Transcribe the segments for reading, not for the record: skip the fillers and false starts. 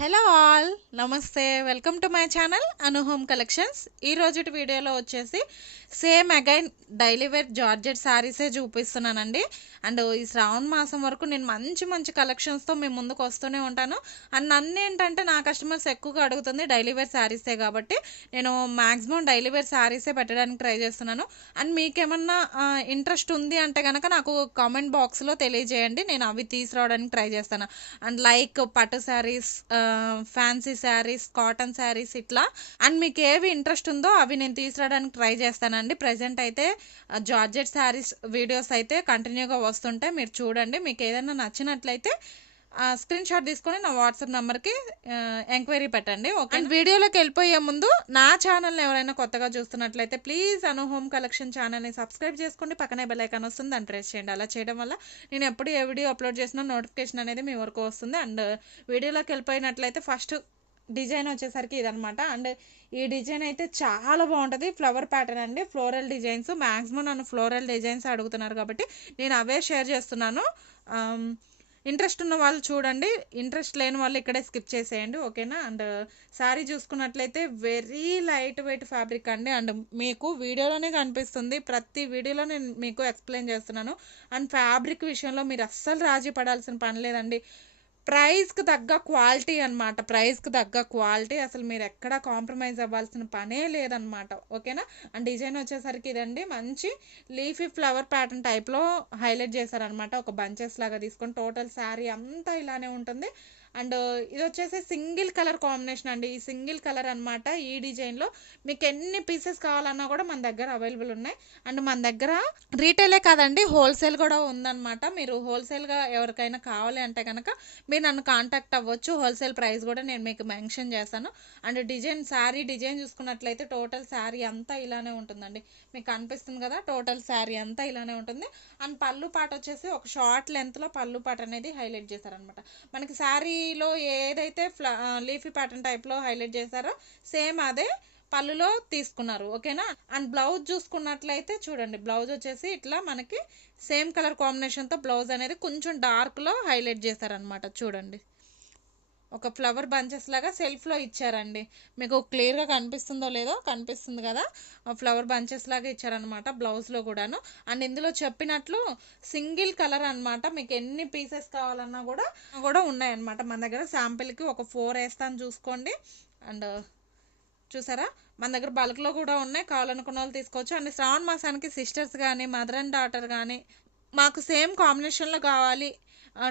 Hello all, నమస్తే. Welcome to my channel Anu home collections. ఈ రోజుటి వీడియోలో వచ్చేసి same again daily wear georgette శారీసే చూపిస్తున్నానండి. అండ్ ఈ శ్రావణ మాసం వరకు నేను మంచి మంచి కలెక్షన్స్తో మీ ముందుకు వస్తూనే ఉంటాను. అండ్ నన్ను ఏంటంటే నా కస్టమర్స్ ఎక్కువగా అడుగుతుంది డైలీ వేర్ శారీసే, కాబట్టి నేను మ్యాక్సిమం డైలీ వేర్ శారీసే పెట్టడానికి ట్రై చేస్తున్నాను. అండ్ మీకేమన్నా ఇంట్రెస్ట్ ఉంది అంటే కనుక నాకు కామెంట్ బాక్స్లో తెలియజేయండి, నేను అవి తీసుకురావడానికి ట్రై చేస్తాను. అండ్ లైక్ పట్టు శారీస్, ఫ్యాన్సీ శారీస్, కాటన్ శారీస్ ఇట్లా. అండ్ మీకు ఏవి ఇంట్రెస్ట్ ఉందో అవి నేను తీసుకురావడానికి ట్రై చేస్తానండి. ప్రజెంట్ అయితే జార్జెట్ శారీస్ వీడియోస్ అయితే కంటిన్యూగా వస్తుంటాయి, మీరు చూడండి. మీకు ఏదైనా నచ్చినట్లయితే స్క్రీన్ షాట్ తీసుకొని నా వాట్సాప్ నెంబర్కి ఎంక్వైరీ పెట్టండి, ఓకే. అండ్ వీడియోలోకి వెళ్ళిపోయే ముందు నా ఛానల్ని ఎవరైనా కొత్తగా చూస్తున్నట్లయితే ప్లీజ్ అను హోమ్ కలెక్షన్ ఛానల్ని సబ్స్క్రైబ్ చేసుకోండి. పక్కనే బెల్ ఐకాన్ వస్తుంది, దాన్ని ప్రెస్ చేయండి. అలా చేయడం వల్ల నేను ఎప్పుడు ఏ వీడియో అప్లోడ్ చేసినా నోటిఫికేషన్ అనేది మీ వరకు వస్తుంది. అండ్ వీడియోలోకి వెళ్ళిపోయినట్లయితే ఫస్ట్ డిజైన్ వచ్చేసరికి ఇదనమాట. అండ్ ఈ డిజైన్ అయితే చాలా బాగుంటుంది, ఫ్లవర్ ప్యాటర్న్ అండి, ఫ్లోరల్ డిజైన్స్. మ్యాక్సిమం నన్ను ఫ్లోరల్ డిజైన్స్ అడుగుతున్నారు కాబట్టి నేను అవే షేర్ చేస్తున్నాను. ఇంట్రెస్ట్ ఉన్న వాళ్ళు చూడండి, ఇంట్రెస్ట్ లేని వాళ్ళు ఇక్కడే స్కిప్ చేసేయండి, ఓకేనా. అండ్ శారీ చూసుకున్నట్లయితే వెరీ లైట్ వెయిట్ ఫ్యాబ్రిక్ అండి. అండ్ మీకు వీడియోలోనే కనిపిస్తుంది, ప్రతి వీడియోలో నేను మీకు ఎక్స్ప్లెయిన్ చేస్తున్నాను. అండ్ ఫ్యాబ్రిక్ విషయంలో మీరు అస్సలు రాజీ పడాల్సిన పని లేదండి. ప్రైస్కి తగ్గ క్వాలిటీ అనమాట, ప్రైస్కి తగ్గ క్వాలిటీ, అసలు మీరు ఎక్కడ కాంప్రమైజ్ అవ్వాల్సిన పనే లేదనమాట, ఓకేనా. అండ్ డిజైన్ వచ్చేసరికి ఇదండి, మంచి లీఫీ ఫ్లవర్ ప్యాటర్న్ టైప్లో హైలైట్ చేశారనమాట. ఒక బంచెస్ లాగా తీసుకొని టోటల్ శారీ అంతా ఇలానే ఉంటుంది. అండ్ ఇది వచ్చేసి సింగిల్ కలర్ కాంబినేషన్ అండి, ఈ సింగిల్ కలర్ అనమాట. ఈ డిజైన్లో మీకు ఎన్ని పీసెస్ కావాలన్నా కూడా మన దగ్గర అవైలబుల్ ఉన్నాయి. అండ్ మన దగ్గర రీటైలే కాదండి, హోల్సేల్ కూడా ఉందన్నమాట. మీరు హోల్సేల్గా ఎవరికైనా కావాలి అంటే కనుక మీరు నన్ను కాంటాక్ట్ అవ్వచ్చు, హోల్సేల్ ప్రైస్ కూడా నేను మీకు మెన్షన్ చేస్తాను. అండ్ డిజైన్, శారీ డిజైన్ చూసుకున్నట్లయితే టోటల్ శారీ అంతా ఇలానే ఉంటుందండి, మీకు కనిపిస్తుంది కదా, టోటల్ శారీ అంతా ఇలానే ఉంటుంది. అండ్ పళ్ళు పాట వచ్చేసి ఒక షార్ట్ లెంత్లో పళ్ళు పాట అనేది హైలైట్ చేశారనమాట. మనకి శారీలో ఏదైతే లీఫీ ప్యాటర్న్ టైప్లో హైలైట్ చేశారో సేమ్ అదే పళ్ళులో తీసుకున్నారు, ఓకేనా. అండ్ బ్లౌజ్ చూసుకున్నట్లయితే చూడండి, బ్లౌజ్ వచ్చేసి ఇట్లా మనకి సేమ్ కలర్ కాంబినేషన్తో బ్లౌజ్ అనేది కొంచెం డార్క్లో హైలైట్ చేశారనమాట. చూడండి, ఒక ఫ్లవర్ బంచెస్ లాగా సెల్ఫ్లో ఇచ్చారండి, మీకు క్లియర్గా కనిపిస్తుందో లేదో, కనిపిస్తుంది కదా, ఫ్లవర్ బంచెస్ లాగా ఇచ్చారనమాట బ్లౌజ్లో కూడాను. అండ్ ఇందులో చెప్పినట్లు సింగిల్ కలర్ అనమాట, మీకు ఎన్ని పీసెస్ కావాలన్నా కూడా ఉన్నాయన్నమాట మన దగ్గర. శాంపిల్కి ఒక 4 వేస్తాను చూసుకోండి. అండ్ చూసారా, మన దగ్గర బల్క్లో కూడా ఉన్నాయి, కావాలనుకున్న వాళ్ళు తీసుకోవచ్చు. అండ్ శ్రావణ మాసానికి సిస్టర్స్ కానీ మదర్ అండ్ డాటర్ కానీ మాకు సేమ్ కాంబినేషన్లో కావాలి,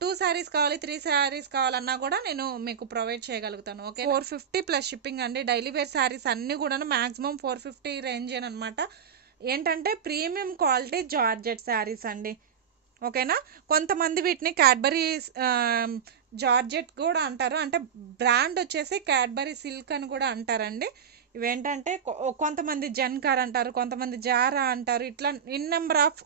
2 శారీస్ కావాలి, 3 శారీస్ కావాలన్నా కూడా నేను మీకు ప్రొవైడ్ చేయగలుగుతాను, ఓకే. 450 ప్లస్ షిప్పింగ్ అండి. డైలీ వేర్ శారీస్ అన్నీ కూడా మ్యాక్సిమం 450 రేంజ్ అనమాట. ఏంటంటే ప్రీమియం క్వాలిటీ జార్జెట్ శారీస్ అండి, ఓకేనా. కొంతమంది వీటిని క్యాడ్బరీ జార్జెట్ కూడా అంటారు, అంటే బ్రాండ్ వచ్చేసి క్యాడ్బరీ సిల్క్ అని కూడా అంటారండి. ఇవేంటంటే కొంతమంది జన్కార్ అంటారు, కొంతమంది జారా అంటారు, ఇట్లా ఇన్ నెంబర్ ఆఫ్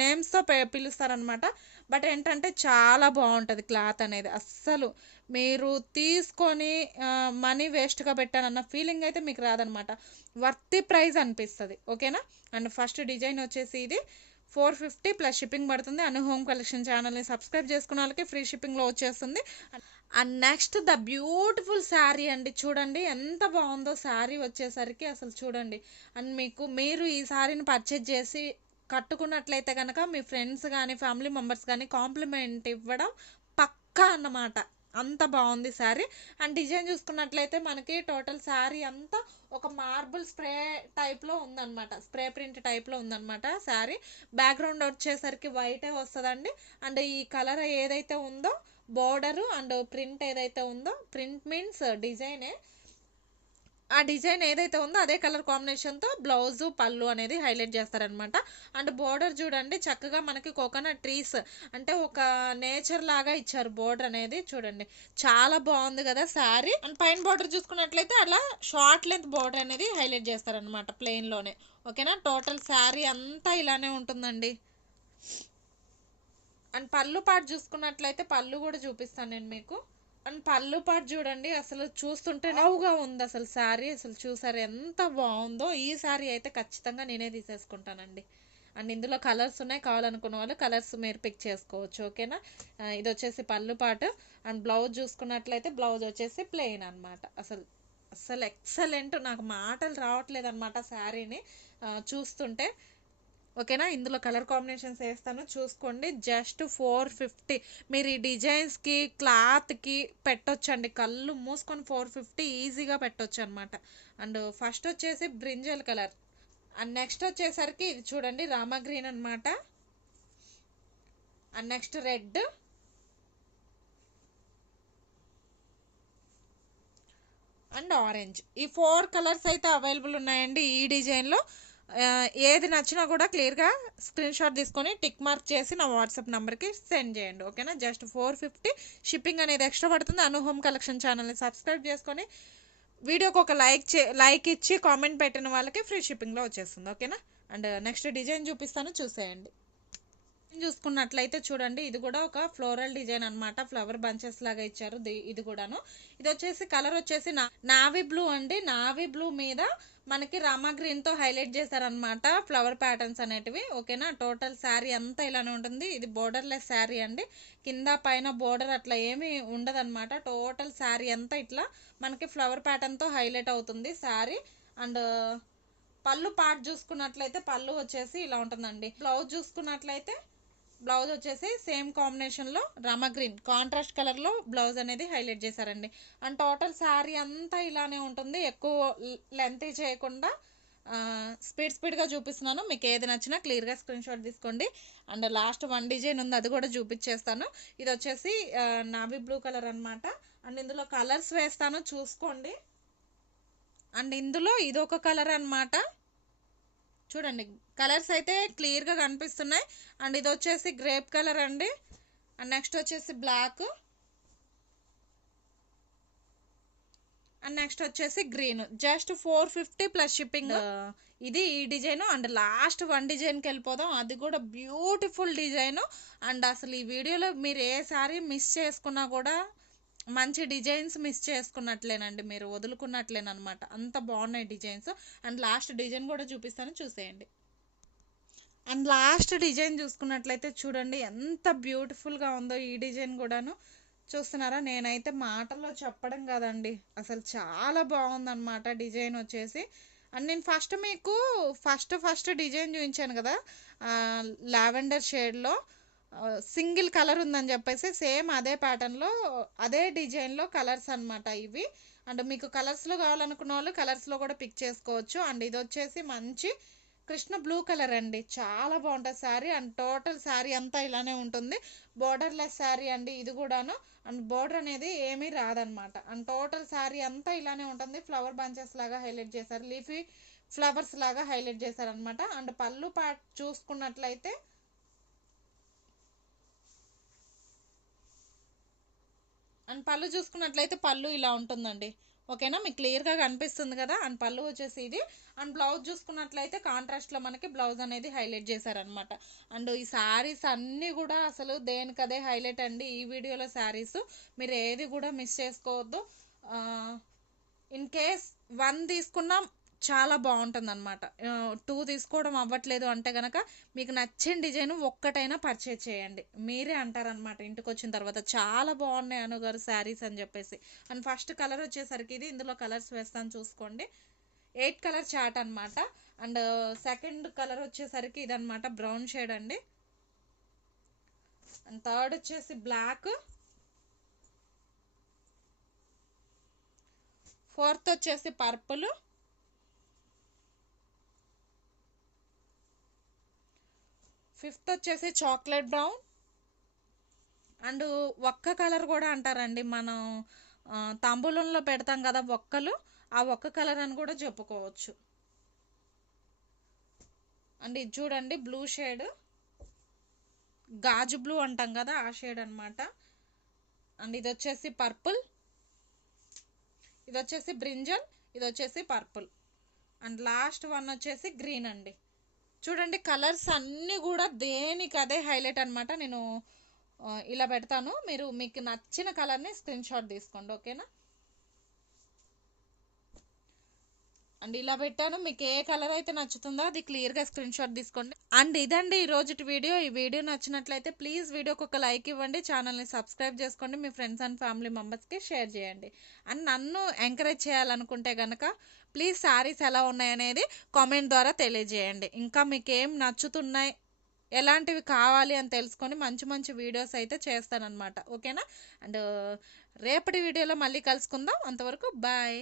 నేమ్స్తో పిలుస్తారనమాట. బట్ ఏంటంటే చాలా బాగుంటుంది క్లాత్ అనేది, అస్సలు మీరు తీసుకొని మనీ వేస్ట్గా పెట్టానన్న ఫీలింగ్ అయితే మీకు రాదనమాట, వర్తీ ప్రైస్ అనిపిస్తుంది, ఓకేనా. అండ్ ఫస్ట్ డిజైన్ వచ్చేసి ఇది 450 ప్లస్ షిప్పింగ్ పడుతుంది. అను హోమ్ కలెక్షన్ ఛానల్ని సబ్స్క్రైబ్ చేసుకున్న వాళ్ళకి ఫ్రీ షిప్పింగ్లో వచ్చేస్తుంది. And next the beautiful sari అండి, చూడండి ఎంత బాగుందో శారీ వచ్చేసరికి, అసలు చూడండి. అండ్ మీరు ఈ శారీని పర్చేజ్ చేసి కట్టుకున్నట్లయితే కనుక మీ ఫ్రెండ్స్ కానీ ఫ్యామిలీ మెంబర్స్ కానీ కాంప్లిమెంట్ ఇవ్వడం పక్కా అన్నమాట, అంత బాగుంది శారీ. అండ్ డిజైన్ చూసుకున్నట్లయితే మనకి టోటల్ శారీ అంతా ఒక మార్బుల్ స్ప్రే టైప్లో ఉందన్నమాట, స్ప్రే ప్రింట్ టైప్లో ఉందన్నమాట శారీ. బ్యాక్గ్రౌండ్ వచ్చేసరికి వైటే వస్తుందండి. అండ్ ఈ కలర్ ఏదైతే ఉందో బోర్డరు అండ్ ప్రింట్ ఏదైతే ఉందో, ప్రింట్ మీన్స్ డిజైనే, ఆ డిజైన్ ఏదైతే ఉందో అదే కలర్ కాంబినేషన్తో బ్లౌజు పళ్ళు అనేది హైలైట్ చేస్తారనమాట. అండ్ బోర్డర్ చూడండి, చక్కగా మనకి కోకోనట్ ట్రీస్ అంటే ఒక నేచర్ లాగా ఇచ్చారు బోర్డర్ అనేది, చూడండి చాలా బాగుంది కదా శారీ. అండ్ పైన బోర్డర్ చూసుకున్నట్లయితే అలా షార్ట్ లెంత్ బోర్డర్ అనేది హైలైట్ చేస్తారనమాట ప్లెయిన్లోనే, ఓకేనా. టోటల్ శారీ అంతా ఇలానే ఉంటుందండి. అండ్ పళ్ళు పాటు చూసుకున్నట్లయితే పళ్ళు కూడా చూపిస్తాను నేను మీకు. అండ్ పళ్ళు పాటు చూడండి, అసలు చూస్తుంటే నవ్వుగా ఉంది అసలు శారీ, అసలు చూసారు ఎంత బాగుందో. ఈ శారీ అయితే ఖచ్చితంగా నేనే తీసేసుకుంటానండి, అండ్ ఇందులో కలర్స్ ఉన్నాయి, కావాలనుకున్న వాళ్ళు కలర్స్ మీరు పిక్ చేసుకోవచ్చు. ఓకేనా, ఇది వచ్చేసి పళ్ళు పాటు. అండ్ బ్లౌజ్ చూసుకున్నట్లయితే బ్లౌజ్ వచ్చేసి ప్లెయిన్ అనమాట. అసలు అసలు ఎక్సలెంట్, నాకు మాటలు రావట్లేదు అనమాట శారీని చూస్తుంటే. ఓకేనా, ఇందులో కలర్ కాంబినేషన్స్ వేస్తాను చూసుకోండి. జస్ట్ 450. మీరు ఈ డిజైన్స్కి క్లాత్కి పెట్టొచ్చండి, కళ్ళు మూసుకొని 450 ఈజీగా పెట్టొచ్చు అనమాట. అండ్ ఫస్ట్ వచ్చేసి బ్రింజల్ కలర్. అండ్ నెక్స్ట్ వచ్చేసరికి ఇది చూడండి రామా గ్రీన్ అనమాట. And next red. And orange. ఈ 4 కలర్స్ అయితే అవైలబుల్ ఉన్నాయండి ఈ డిజైన్లో. ఏది నచ్చినా కూడా క్లియర్గా స్క్రీన్ షాట్ తీసుకొని టిక్ మార్క్ చేసి నా వాట్సాప్ నెంబర్కి సెండ్ చేయండి. ఓకేనా, జస్ట్ 450. షిప్పింగ్ అనేది ఎక్స్ట్రా పడుతుంది. అను హోమ్ కలెక్షన్ ఛానల్ని సబ్స్క్రైబ్ చేసుకొని వీడియోకి ఒక లైక్ ఇచ్చి కామెంట్ పెట్టిన వాళ్ళకి ఫ్రీ షిప్పింగ్లో వచ్చేస్తుంది. ఓకేనా, అండ్ నెక్స్ట్ డిజైన్ చూపిస్తాను, చూసేయండి. చూసుకున్నట్లయితే చూడండి, ఇది కూడా ఒక ఫ్లోరల్ డిజైన్ అనమాట. ఫ్లవర్ బంచెస్ లాగా ఇచ్చారు ఇది కూడాను. ఇది వచ్చేసి కలర్ వచ్చేసి నావీ బ్లూ అండి. నావీ బ్లూ మీద మనకి రామా గ్రీన్ తో హైలైట్ చేశారనమాట ఫ్లవర్ ప్యాటర్న్స్ అనేటివి. ఓకేనా, టోటల్ శారీ అంతా ఇలానే ఉంటుంది. ఇది బోర్డర్లెస్ శారీ అండి, కింద పైన బోర్డర్ అట్లా ఏమీ ఉండదన్నమాట. టోటల్ శారీ అంతా ఇట్లా మనకి ఫ్లవర్ ప్యాటర్న్ తో హైలైట్ అవుతుంది శారీ. అండ్ పళ్ళు పార్ట్ చూసుకున్నట్లయితే పళ్ళు వచ్చేసి ఇలా ఉంటుందండి. బ్లౌజ్ చూసుకున్నట్లయితే బ్లౌజ్ వచ్చేసి సేమ్ కాంబినేషన్లో రామా గ్రీన్ కాంట్రాస్ట్ కలర్లో బ్లౌజ్ అనేది హైలైట్ చేశారండి. అండ్ టోటల్ శారీ అంతా ఇలానే ఉంటుంది, ఎక్కువ లెంత్ చేయకుండా స్పీడ్గా చూపిస్తున్నాను. మీకు ఏది నచ్చినా క్లియర్గా స్క్రీన్ షాట్ తీసుకోండి. అండ్ లాస్ట్ 1 డిజైన్ ఉంది, అది కూడా చూపించేస్తాను. ఇది వచ్చేసి నావీ బ్లూ కలర్ అనమాట. అండ్ ఇందులో కలర్స్ వేస్తాను చూసుకోండి. అండ్ ఇందులో ఇదొక కలర్ అనమాట. చూడండి కలర్స్ అయితే క్లియర్గా కనిపిస్తున్నాయి. అండ్ ఇది వచ్చేసి గ్రేప్ కలర్ అండి. అండ్ నెక్స్ట్ వచ్చేసి బ్లాక్. అండ్ నెక్స్ట్ వచ్చేసి గ్రీన్. Just 450 plus shipping. ఇది ఈ డిజైన్. అండ్ లాస్ట్ 1 డిజైన్కి వెళ్ళిపోదాం, అది కూడా బ్యూటిఫుల్ డిజైన్. అండ్ అసలు ఈ వీడియోలో మీరు ఏ సారీ మిస్ చేసుకున్నా కూడా మంచి డిజైన్స్ మిస్ చేసుకున్నట్లేనండి, మీరు వదులుకున్నట్లేనమాట, అంత బాగున్నాయి డిజైన్స్. అండ్ లాస్ట్ డిజైన్ కూడా చూపిస్తాను, చూసేయండి. అండ్ లాస్ట్ డిజైన్ చూసుకున్నట్లయితే చూడండి ఎంత బ్యూటిఫుల్గా ఉందో ఈ డిజైన్ కూడాను. చూస్తున్నారా, నేనైతే మాటల్లో చెప్పడం కదండి, అసలు చాలా బాగుందన్నమాట డిజైన్ వచ్చేసి. అండ్ నేను మీకు ఫస్ట్ డిజైన్ చూపించాను కదా లావెండర్ షేడ్లో సింగిల్ కలర్ ఉందని చెప్పేసి, సేమ్ అదే ప్యాటర్న్లో అదే డిజైన్లో కలర్స్ అనమాట ఇవి. అండ్ మీకు కలర్స్లో కావాలనుకున్న వాళ్ళు కలర్స్లో కూడా పిక్ చేసుకోవచ్చు. అండ్ ఇది వచ్చేసి మంచి కృష్ణ బ్లూ కలర్ అండి, చాలా బాగుంటుంది శారీ. అండ్ టోటల్ శారీ అంతా ఇలానే ఉంటుంది, బోర్డర్లెస్ శారీ అండి ఇది కూడాను. అండ్ బోర్డర్ అనేది ఏమీ రాదనమాట. అండ్ టోటల్ శారీ అంతా ఇలానే ఉంటుంది, ఫ్లవర్ బంచెస్ లాగా హైలైట్ చేశారు, లీఫీ ఫ్లవర్స్ లాగా హైలైట్ చేశారనమాట. అండ్ పళ్ళు పార్ట్ చూసుకున్నట్లయితే పళ్ళు ఇలా ఉంటుందండి. ఓకేనా, మీకు క్లియర్గా కనిపిస్తుంది కదా. అండ్ పళ్ళు వచ్చేసి ఇది. అండ్ బ్లౌజ్ చూసుకున్నట్లయితే కాంట్రాస్ట్లో మనకి బ్లౌజ్ అనేది హైలైట్ చేశారనమాట. అండ్ ఈ శారీస్ అన్నీ కూడా అసలు దేనికదే హైలైట్ అండి ఈ వీడియోలో శారీస్, మీరు ఏది కూడా మిస్ చేసుకోవద్దు. ఇన్ కేస్ 1 తీసుకున్నా చాలా బాగుంటుంది అనమాట. 2 తీసుకోవడం అవ్వట్లేదు అంటే కనుక మీకు నచ్చిన డిజైన్ ఒక్కటైనా పర్చేజ్ చేయండి, మీరే అంటారనమాట ఇంటికి వచ్చిన తర్వాత చాలా బాగున్నాయి అనుగారు శారీస్ అని చెప్పేసి. అండ్ ఫస్ట్ కలర్ వచ్చేసరికి ఇది, ఇందులో కలర్స్ వేస్తాను చూసుకోండి. 8 కలర్ చార్ట్ అనమాట. అండ్ సెకండ్ కలర్ వచ్చేసరికి ఇదనమాట బ్రౌన్ షేడ్ అండి. అండ్ థర్డ్ వచ్చేసి బ్లాక్. ఫోర్త్ వచ్చేసి పర్పుల్. ఫిఫ్త్ వచ్చేసి చాక్లెట్ బ్రౌన్. అండ్ ఒక్క కలర్ కూడా అంటారండి, మనం తాంబూలంలో పెడతాం కదా ఒక్కలు, ఆ ఒక్క కలర్ అని కూడా చెప్పుకోవచ్చు. అండ్ ఇది చూడండి బ్లూ షేడ్, గాజు బ్లూ అంటాం కదా ఆ షేడ్ అనమాట. అండ్ ఇది వచ్చేసి పర్పుల్, ఇది వచ్చేసి బ్రింజల్, ఇది వచ్చేసి పర్పుల్. అండ్ లాస్ట్ వన్ వచ్చేసి గ్రీన్ అండి. చూడండి కలర్స్ అన్నీ కూడా దేనికి అదే హైలైట్ అనమాట. నేను ఇలా పెడతాను, మీకు నచ్చిన కలర్ని స్క్రీన్ షాట్ తీసుకోండి. ఓకేనా, అండ్ ఇలా పెట్టాను. మీకు ఏ కలర్ అయితే నచ్చుతుందో అది క్లియర్గా స్క్రీన్ షాట్ తీసుకోండి. అండ్ ఇదండి ఈ రోజు వీడియో. ఈ వీడియో నచ్చినట్లయితే ప్లీజ్ వీడియోకి ఒక లైక్ ఇవ్వండి, ఛానల్ని సబ్స్క్రైబ్ చేసుకోండి, మీ ఫ్రెండ్స్ అండ్ ఫ్యామిలీ మెంబర్స్కి షేర్ చేయండి. అండ్ నన్ను ఎంకరేజ్ చేయాలనుకుంటే కనుక ప్లీజ్ శారీస్ ఎలా ఉన్నాయనేది కామెంట్ ద్వారా తెలియజేయండి. ఇంకా మీకు ఏం నచ్చుతున్నాయి, ఎలాంటివి కావాలి అని తెలుసుకొని మంచి మంచి వీడియోస్ అయితే చేస్తానన్నమాట. ఓకేనా? అండ్ రేపటి వీడియోలో మళ్ళీ కలుసుకుందాం. అంతవరకు బాయ్.